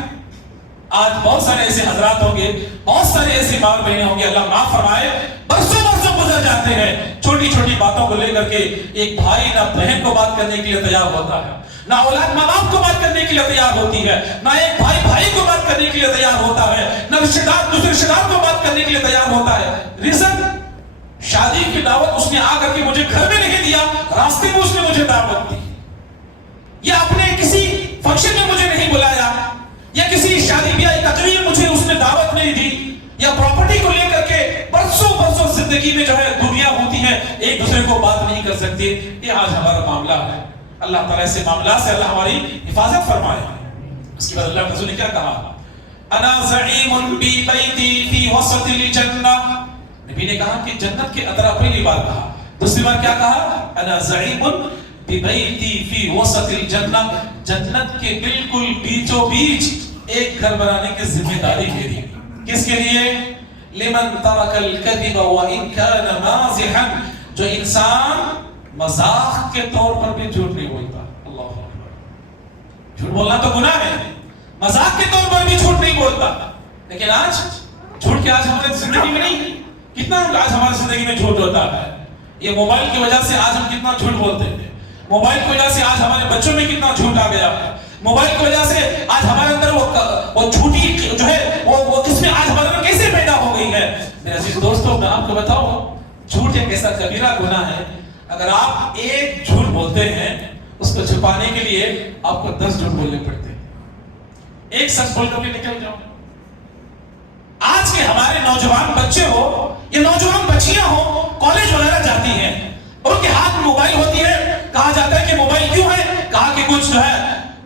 آج بہت سارے ایسے حضرات ہوں گے، بہت سارے ایسے ماں بہنیں ہوں گے، اللہ معاف فرمائے، برسوں برسوں گزر جاتے ہیں، چھوٹی چھوٹی باتوں کو لے کر کے ایک بھائی نہ بہن کو بات کرنے کے لیے تیار ہوتا ہے، نہ اولاد ماں باپ کو بات کرنے کے لیے تیار ہوتی ہے، نہ ایک بھائی بھائی کو بات کرنے کے لیے تیار ہوتا ہے، نہ رشتہ دار دوسرے رشتہ دار کو بات کرنے کے لیے تیار ہوتا ہے۔ ریزن، شادی کی دعوت اس نے آ کر کے مجھے گھر میں نہیں دیا، راستے میں اس نے مجھے دعوت دی، یا اپنے کسی فنکشن میں مجھے نہیں بلایا، یا کسی شادی بیاہ تقریب مجھے اس نے دعوت نہیں دی، یا پراپرٹی کو لے کر کے برسوں برسوں زندگی میں جو ہے دنیا ہوتی ہے، ایک دوسرے کو بات نہیں کر سکتے۔ یہ آج ہمارا معاملہ ہے۔ اللہ تعالیٰ سے معاملات سے اللہ ہماری حفاظت فرمائے۔ اس کے بعد اللہ رسول نے کیا کہا؟ انا زعیم بیتی فی وسط الجنہ، نبی نے کہا کہ جنت کے اطراف، پہلی بار کہا، دوسری بار کیا کہا؟ انا زعیم بیتی فی وسط الجنہ، جنت کے بالکل بیچوں بیچ ایک گھر بنانے کی ذمہ داری میری۔ کس کے لیے؟ لمن ترک الکذب وان کان مازحا، جو انسان مذاق کے طور پر بھی جھوٹ نہیں بولتا۔ اللہ اکبر، جھوٹ بولنا تو گناہ ہے، مذاق کے طور پر بھی جھوٹ نہیں بولتا، لیکن آج جھوٹ کے آج ہمارے زندگی میں نہیں، کتنا آج ہماری زندگی میں جھوٹ ہوتا ہے۔ یہ موبائل کی وجہ سے آج ہم کتنا جھوٹ بولتے ہیں، موبائل کی وجہ سے آج ہمارے بچوں میں کتنا جھوٹ آ گیا ہے، موبائل کی وجہ سے آج ہمارے اندر وہ جھوٹی جو ہے وہ کس میں آج ہمارے اندر کیسے پیدا ہو گئی ہے۔ میرے عزیز دوستوں، میں آپ کو بتاؤں، جھوٹ ایک ایسا کبیرہ گناہ ہے، اگر آپ ایک جھوٹ بولتے ہیں اس کو چھپانے کے لیے آپ کو 10 جھوٹ بولنے پڑتے ہیں، ایک سچ بول کر کے نکل جاؤ۔ آج کے ہمارے نوجوان بچے ہو یا نوجوان بچیاں ہو، کالج وغیرہ جاتی ہیں، ان کے ہاتھ میں موبائل ہوتی ہے، کہا جاتا ہے کہ موبائل کیوں ہے؟ کہا کہ کچھ جو ہے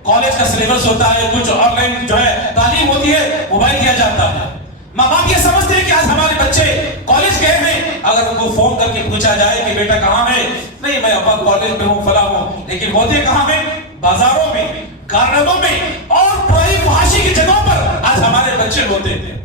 کالج کا سلیبس ہوتا ہے، کچھ آن لائن جو ہے تعلیم ہوتی ہے، موبائل دیا جاتا ہے۔ ماں باپ یہ سمجھتے ہیں کہ آج ہمارے بچے کالج گئے ہیں، اگر ان کو فون کر کے پوچھا جائے کہ بیٹا کہاں ہے؟ نہیں، میں ابا کالج میں ہوں، فلاں ہوں، لیکن ہوتے کہاں ہیں؟ بازاروں میں، گارڈنوں میں اور پرائی فحاشی کی جگہوں پر آج ہمارے بچے ہوتے تھے۔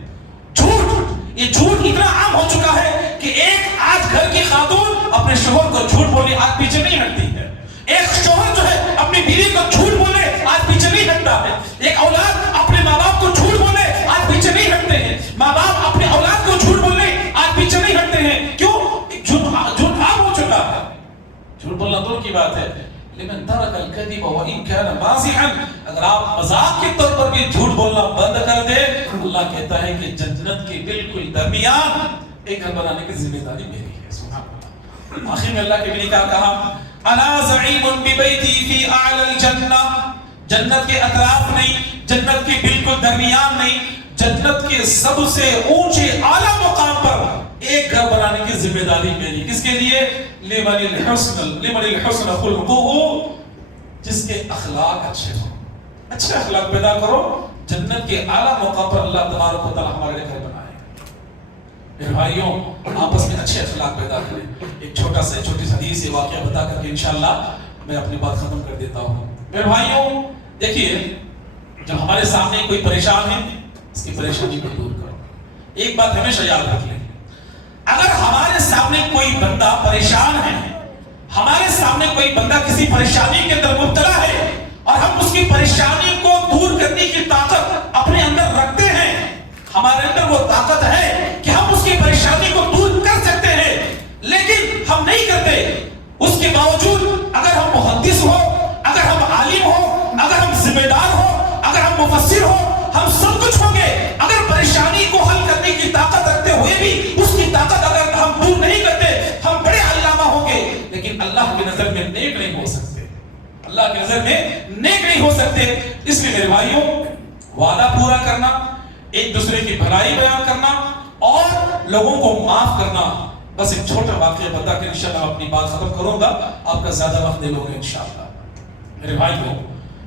جھوٹ، یہ جھوٹ اتنا عام ہو چکا ہے کہ ایک آج گھر کی خاتون اپنے شوہر کو جھوٹ بولنے آج پیچھے نہیں ہٹتی ہے، ایک شوہر جو ہے اپنی بیوی کو جھوٹ بولے آج پیچھے نہیں ہٹتا ہے، ایک اولاد اپنے ماں باپ کو جھوٹ بولے آج پیچھے نہیں ہٹتے ہیں، ماں باپ اپنے اولاد کو جھوٹ بولنے آج پیچھے نہیں ہٹتے ہیں۔ کیوں؟ جھوٹ عام ہو چکا ہے، جھوٹ بولنا دور کی بات ہے۔ لمن ترک الکذب وان کان مازحا، اگر آپ مذاق کے طور پر بھی جھوٹ بولنا بند کر دے، اللہ کہتا ہے کہ جنت کے بالکل درمیان ایک گھر بنانے کی ذمہ داری میری ہے۔ سبحان اللہ۔ آخر میں اللہ کے نبی نے کیا کہا؟ انا زعیم ببیتی فی اعلی الجنہ، جنت کے اطراف نہیں، جنت کے بالکل درمیان نہیں، جنت کے سب سے اونچے اعلیٰ مقام پر ایک گھر بنانے کی ذمہ داری میری۔ کس کے لیے؟ لمن الحسن خلقہ، جس کے اخلاق اچھے ہوں، اچھے اخلاق پیدا کرو، جنت کے اعلیٰ مقام پر اللہ تبارک و تعالی ہمارے لیے گھر بنائے۔ میرے بھائیوں، آپس میں اچھے اخلاق پیدا کریں۔ ایک چھوٹی سی حدیث سے واقعہ بتا کر کے انشاءاللہ میں اپنی بات ختم کر دیتا ہوں۔ میرے بھائیوں دیکھیے، جب ہمارے سامنے کوئی پریشان ہے، اس کی پریشانی کو دور کرو۔ ایک بات ہمیشہ یاد رکھ لیں، اگر ہمارے سامنے کوئی بندہ پریشان ہے، ہمارے سامنے کوئی بندہ کسی پریشانی کے اندر مبتلا ہے اور ہم اس کی پریشانی کو دور کرنے کی طاقت اپنے اندر رکھتے ہیں، ہمارے اندر وہ طاقت ہے کہ ہم اس کی پریشانی کو دور کر سکتے ہیں، لیکن ہم نہیں کرتے۔ اس کے باوجود اگر ہم محدث ہو، اگر ہم عالم ہو، اگر ہم ذمہ دار ہو، اگر ہم مفسر ہو، ہم سب کچھ ہوں گے، اگر پریشانی کو حل کرنے کی طاقت رکھتے ہوئے بھی اس کی طاقت اگر ہم دور نہیں کرتے، ہم بڑے علامہ ہوں گے، لیکن اللہ کی نظر میں نیک نہیں ہو سکتے، اللہ کی نظر میں نیک نہیں ہو سکتے۔ اس لیے میرے بھائیوں، وعدہ پورا کرنا، ایک دوسرے کی بھلائی بیان کرنا اور لوگوں کو معاف کرنا۔ بس ایک چھوٹا واقعہ بتا کے انشاءاللہ اپنی بات ختم کروں گا، آپ کا زیادہ وقت دے لو گے انشاءاللہ۔ میرے بھائیوں،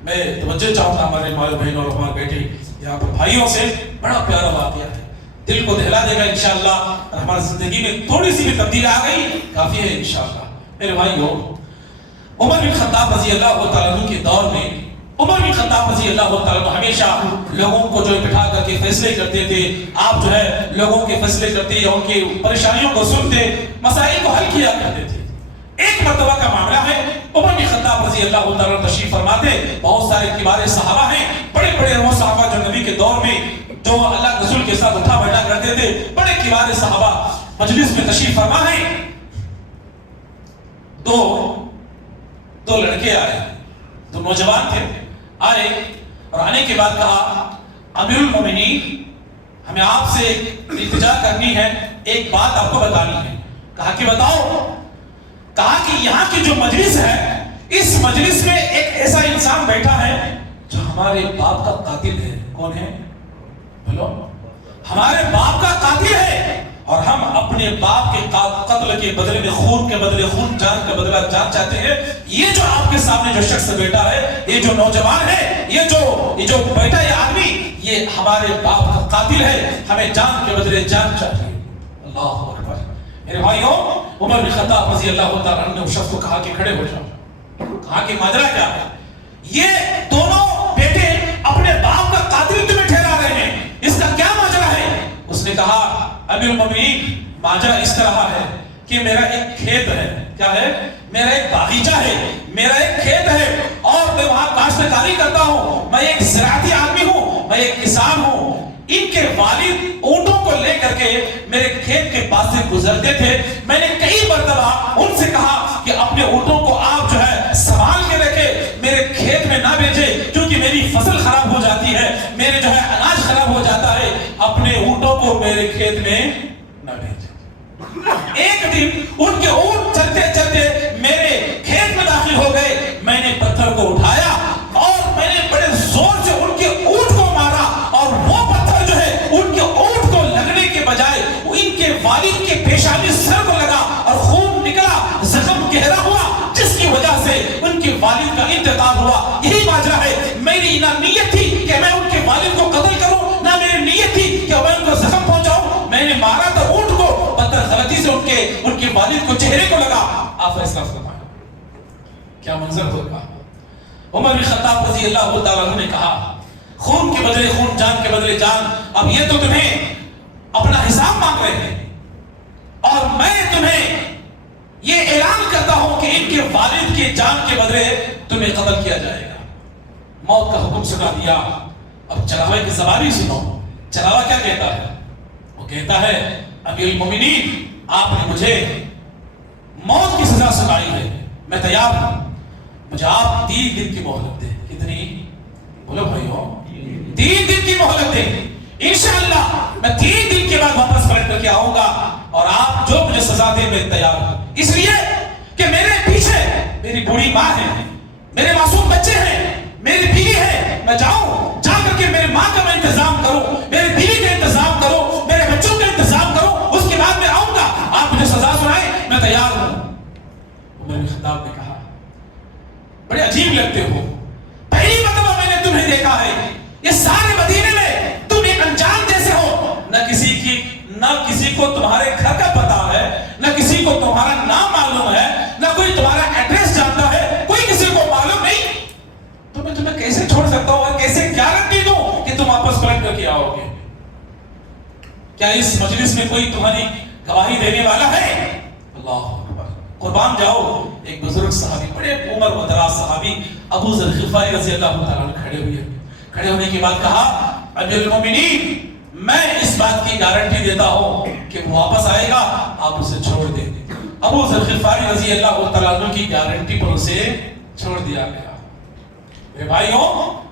میں توجہ چاہوں گا ہمارے ماں بہنوں اور ہمارے بیٹے یہاں پر بھائیوں سے، بڑا پیارا واقعہ ہے، دل کو دہلا دے گا انشاءاللہ، اور ہماری زندگی میں تھوڑی سی بھی تبدیلی آ گئی کافی ہے انشاءاللہ۔ میرے بھائیوں، عمر بن خطاب رضی اللہ تعالیٰ عنہ کے دور میں، عمر بن خطاب رضی اللہ تعالیٰ عنہ ہمیشہ لوگوں کو جو بٹھا کر کے فیصلے کرتے تھے، آپ جو ہے لوگوں کے فیصلے کرتے یا ان کی پریشانیوں کو سنتے، مسائل کو حل کیا کرتے تھے۔ ایک مرتبہ کا معاملہ ہے، عمر بن خطاب رضی اللہ تعالیٰ تشریف فرماتے، بہت سارے کبار صحابہ ہیں، بڑے بڑے وہ صحابہ جو نبی کے دور میں جو اللہ رسول کے ساتھ اٹھا بیٹھا کرتے تھے، بڑے کبار صحابہ مجلس میں تشریف فرما ہیں۔ دو لڑکے آئے، دو نوجوان تھے، آئے اور آنے کے بعد کہا امیر المومنین ہمیں آپ سے التجا کرنی ہے، ایک بات آپ کو بتانی ہے۔ کہا کہ بتاؤ۔ کہا کہ یہاں کی جو مجلس ہے، اس مجلس میں ایک ایسا انسان بیٹھا ہے جو ہمارے باپ کا قاتل ہے۔ کون ہے؟ بولو۔ ہمارے باپ کا قاتل ہے، اور ہم اپنے باپ کے قتل کے بدلے میں خون کے بدلے خون، جان کا بدلہ جان چاہتے ہیں۔ یہ جو آپ کے سامنے جو شخص بیٹھا ہے، یہ جو نوجوان ہے، یہ جو بیٹھا یہ آدمی، یہ ہمارے باپ کا قاتل ہے، ہمیں جان کے بدلے جان چاہیے۔ اللہ اکبر۔ میرے بھائیوں، عمر بن خطاب رضی اللہ تعالیٰ عنہ نے اس شخص کو کہا کہ کھڑے ہو جاؤ۔ کہا کہ ماجرا کیا ہے؟ یہ دونوں بیٹے اپنے باپ کا قاتل تمہیں ٹھہرا رہے ہیں، اس کا کیا ماجرا ہے؟ اس نے کہا امیر المومنین ماجرا اس طرح ہے کہ میرا ایک کھیت ہے۔ کیا ہے؟ میرا ایک باغیچہ ہے، میرا ایک کھیت ہے، اور میں وہاں کاشتکاری کرتا ہوں، میں ایک زراعتی آدمی ہوں، میں ایک کسان ہوں۔ ان کے والد اونٹوں کو لے کر کے میرے کھیت کے پاس سے گزرتے تھے، میں نے کئی مرتبہ ان سے کہا کہ اپنے اونٹوں کو آپ جو ہے سنبھال کے رکھے، میرے کھیت میں نہ بھیجے، کیونکہ میری فصل خراب ہو جاتی ہے، میرے جو ہے اناج خراب ہو جاتا ہے، اپنے اونٹوں کو میرے کھیت میں نہ بھیجے۔ ایک دن ان کے اونٹ چلتے چلتے میرے کھیت میں داخل ہو گئے، میں نے پتھر کو اٹھایا اور میں نے بڑے زور سے ان کے اونٹ کو مارا، اور وہ پتھر جو ہے ان کے اونٹ کو لگنے کے بجائے ان کے والد کے پیشانی سر کو لگا اور خون نکلا، زخم گہرا ہوا، جس کی وجہ سے ان کے والد کا انتقال ہوا۔ یہی ماجرا ہے، میری نہ نیت تھی کہ میں ان کے والد کو قتل کروں، نہ میری نیت تھی کہ میں ان کو زخم پہنچاؤں، میں نے مارا تو اونٹ کو، پتھر غلطی سے ان کے والد کو چہرے کو لگا۔ آپ فیصلہ فرمائیں کیا منظر ہوگا؟ عمر بن خطاب رضی اللہ تعالیٰ عنہ نے کہا خون کے بدلے خون، جان کے بدلے جان، اب یہ تو تمہیں اپنا حساب مانگ رہے ہیں، اور میں تمہیں یہ اعلان کرتا ہوں کہ ان کے والد کے جان کے بدلے تمہیں قتل کیا جائے گا۔ موت کا حکم سنا دیا۔ اب چلاوے کی زبانی سنو، چلاوا کیا کہتا ہے؟ وہ کہتا ہے امیر المومنین آپ نے مجھے موت کی سزا سنائی ہے، میں تیار ہوں، مجھے آپ 3 دن کی مہلت دیں۔ کتنی؟ بولو بھائیو، 3 دن کی مہلت دیں، انشاءاللہ میں 3 دن کے بعد واپس پلٹ کر کے آؤں گا، اور آپ جو مجھے سزا دیں میں تیار ہوں، اس لیے کہ میرے پیچھے میری بوڑھی ماں ہے، میرے معصوم بچے ہیں، میری بیوی ہے، میں جاؤں، جا کر کے میرے ماں کا میں انتظام کروں، میرے بیوی کا انتظام کروں، میرے بچوں کا انتظام کروں، اس کے بعد میں آؤں گا، آپ مجھے سزا سنائیں، میں تیار ہوں۔ عمر بن خطاب نے کہا بڑے عجیب لگتے ہو، پہلی مرتبہ میں نے تمہیں دیکھا ہے، یہ سارے مدینے میں تم ایک انجان جیسے ہو، نہ کسی کو تمہارے گھر کا پتہ ہے، نہ کسی کو تمہارا نام معلوم ہے، نہ کوئی تمہارا ایڈریس جانتا ہے، کوئی کسی کو معلوم نہیں، تو میں تمہیں کیسے چھوڑ سکتا ہوں اور کیسے گارنٹی دوں کہ تم واپس پلٹ کر کے آؤ گے؟ کیا اس مجلس میں کوئی تمہاری گواہی دینے والا ہے؟ اللہ اکبر، قربان جاؤ۔ ایک بزرگ صحابی، بڑے عمر و دراز صحابی ابو ذر غفاری رضی اللہ تعالیٰ عنہ کھڑے ہوئے، کھڑے ہونے کے بعد کہا امیر المومنین میں اس بات کی گارنٹی دیتا ہوں کہ وہ واپس آئے گا، آپ اسے چھوڑ دیں۔ ابو ذر غفاری رضی اللہ تعالیٰ عنہ کی گارنٹی پر اسے چھوڑ دیا گیا۔ میرے بھائیوں،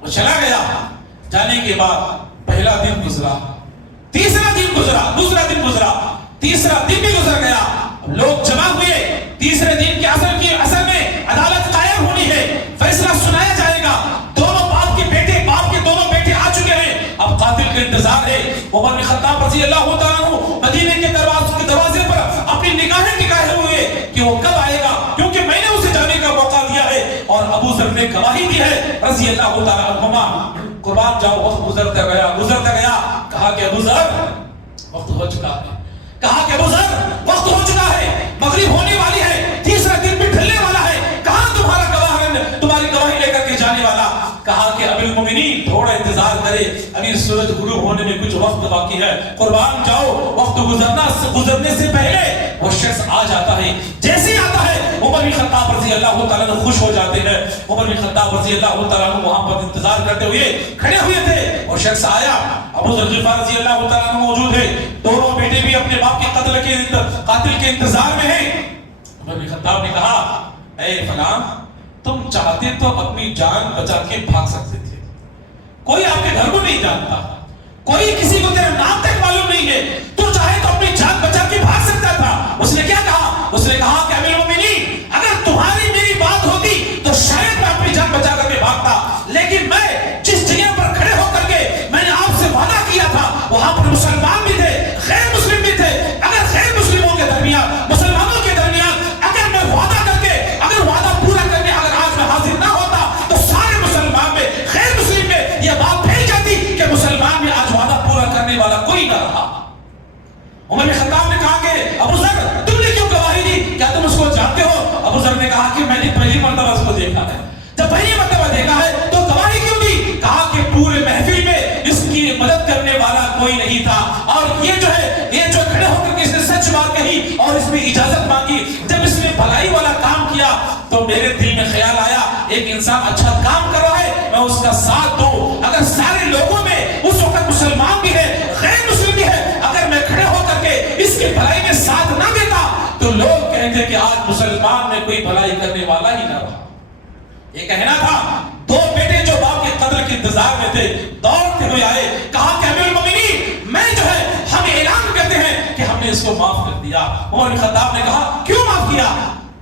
وہ چلا گیا، جانے کے بعد پہلا دن گزرا، تیسرا دن گزرا، دوسرا دن گزرا، تیسرا دن بھی گزر گیا، لوگ جمع ہوئے، تیسرے دن کے اصل میں عدالت قائم ہونی ہے، فیصلہ سنایا جائے گا، دونوں باپ کے دونوں بیٹے آ چکے ہیں، اب قاتل کا انتظار ہے۔ عمر بن خطاب رضی اللہ تعالیٰ عنہ مدینے کے دروازے پر اپنی نگاہیں ٹکائے ہوئے کہ وہ کب آئے گا، کیونکہ میں نے اسے جانے کا موقع دیا ہے، اور ابو ذر نے گواہی دی ہے رضی اللہ تعالیٰ عنہما۔ قربان جاؤ، وقت گزرتا گیا، کہا کہ ابو ذر وقت ہو چکا ہے، کہا کہ ابو ذر وقت ہو چکا ہے، مغرب ہونے والی ہے، تیسرا دن بھی ڈھلنے والا ہے، کہاں تمہاری گواہی لے کر کے جانے والا؟ کہا کہ امیر المومنین تھوڑا انتظار کرے، ابھی سورج غروب ہونے میں کچھ وقت باقی ہے، قربان جاؤ، وقت گزرنے سے پہلے وہ شخص آ جاتا ہے۔ جیسے آتا ہے عمر رضی اللہ تعالیٰ عنہ خوش ہو جاتے ہیں. عمر بن خطاب رضی اللہ تعالیٰ عنہ وہاں پر انتظار کرتے ہوئے کھڑے ہوئے تھے اور شخص آیا. ابو ذر غفاری رضی اللہ تعالیٰ عنہ موجود ہے. دونوں بیٹے بھی اپنے باپ کے قاتل کے انتظار میں ہیں. عمر بن خطاب نے کہا اے فلاں تم چاہتے تو اپنی جان بچا کے بھاگ سکتے تھے. کوئی آپ کے گھر کو نہیں جانتا, کوئی کسی کو تیرا نام تک معلوم نہیں ہے, تو چاہے تو اپنی جان بچا کے بھاگ سکتا تھا. اس نے کیا کہا؟ اس نے کہا کہ امیر المومنین اگر تمہاری میری بات ہوتی تو شاید میں اپنی جان بچا کر کے بھاگتا, لیکن میں جس جگہ پر کھڑے ہو کر کے میں نے آپ سے وعدہ کیا تھا وہاں پر مسلمان بھی تھے, غیر مسلم بھی تھے. اگر غیر مسلموں کے درمیان مسلمانوں کے درمیان اگر میں وعدہ کر کے اگر وعدہ پورا کرنے اگر آج میں حاضر نہ ہوتا تو سارے مسلمان میں غیر مسلم میں یہ بات پھیل جاتی کہ مسلمان میں آج وعدہ پورا کرنے والا کوئی نہ رہا. عمر بن خطاب نے کہا کہ ابو ذر تم نے کیوں گواہی دی, کیا تم اس کو جانتے ہو؟ ابو ذر نے کہا کہ میں نے پہلی مرتبہ اس کو دیکھا ہے. جب پہلی مرتبہ دیکھا ہے تو گواہی کیوں دی؟ کہا کہ پورے محفل میں اس کی مدد کرنے والا کوئی نہیں تھا, اور یہ جو ہے یہ جو کھڑے ہو کر کے اس نے سچ بات کہی اور اس میں اجازت مانگی. جب اس نے بھلائی والا کام کیا تو میرے دل میں خیال آیا ایک انسان اچھا کام کر رہا ہے میں اس کا ساتھ دوں. اگر سارے لوگوں میں اس وقت مسلمان بھی ہے غیر مسلم بھی ہے, اگر میں کھڑے ہو کر کے اس کی بھلائی میں ساتھ نہ دیتا تو لوگ کہتے کہ آج مسلمان میں کوئی بھلائی کرنے والا ہی نہ رہا. یہ کہنا تھا. دو بیٹے جو باپ کے قتل کے انتظار میں تھے دوڑتے ہوئے آئے, کہا کہ امیر المومنین میں جو ہے ہم اعلان کرتے ہیں کہ ہم نے اس کو معاف کر دیا. عمر بن خطاب نے کہا کیوں معاف کیا؟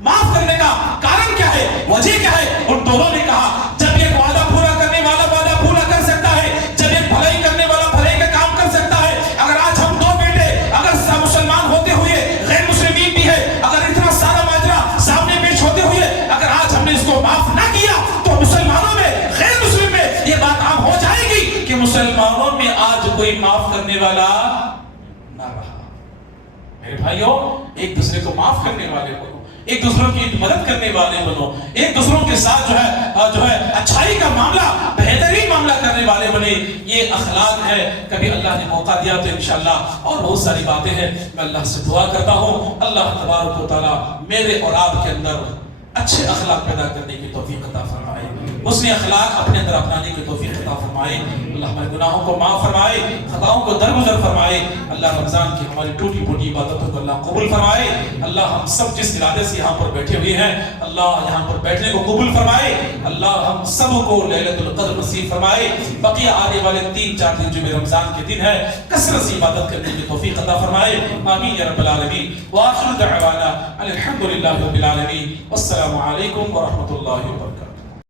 معاف کرنے کا کارن کیا ہے, وجہ کیا ہے؟ ان دونوں نے کہا جب ایک وعدہ پورا کرنے والا وعدہ پورا کر سکتا ہے, جب ایک بھلائی کرنے والا بھلائی کا کام کر سکتا ہے, اگر آج ہم دو بیٹے اگر مسلمان ہوتے ہوئے غیر مسلمین بھی ہے, اگر اتنا سارا ماجرا سامنے پیش ہوتے ہوئے اگر آج ہم نے اس کو معاف نہ کیا تو مسلمانوں میں غیر مسلم میں یہ بات عام ہو جائے گی کہ مسلمانوں میں آج کوئی معاف کرنے والا نہ رہا. میرے بھائیوں ایک دوسرے کو معاف کرنے والے بنو, ایک دوسروں کی مدد کرنے والے بنو, ایک دوسروں کے ساتھ جو ہے اچھائی کا معاملہ بہترین معاملہ کرنے والے بنے. یہ اخلاق ہے. کبھی اللہ نے موقع دیا تو انشاءاللہ اور بہت ساری باتیں ہیں. میں اللہ سے دعا کرتا ہوں اللہ تبارک و تعالیٰ میرے اور آپ کے اندر اچھے اخلاق پیدا کرنے کی توفیق عطا فرمائے, اس نے اخلاق اپنے اندر اپنانے کی توفیق عطا فرمائے. اللہ ہمارے گناہوں کو معاف فرمائے, خطاؤں کو درگزر فرمائے. اللہ رمضان کی ہماری ٹوٹی پھوٹی عبادتوں کو اللہ قبول فرمائے. اللہ ہم سب جس ارادے سے یہاں پر بیٹھے ہوئے ہیں اللہ یہاں پر بیٹھنے کو قبول فرمائے. اللہ ہم سب کو لیلۃ القدر نصیب فرمائے. بقیہ آنے والے 3-4 دن جو رمضان کے دن ہے کثرت سے عبادت کرنے کی توفیق عطا فرمائے. آمین یا رب العالمین. وآخر دعوانا الحمد للہ رب العالمین. والسلام علیکم ورحمۃ اللہ وبرکاتہ.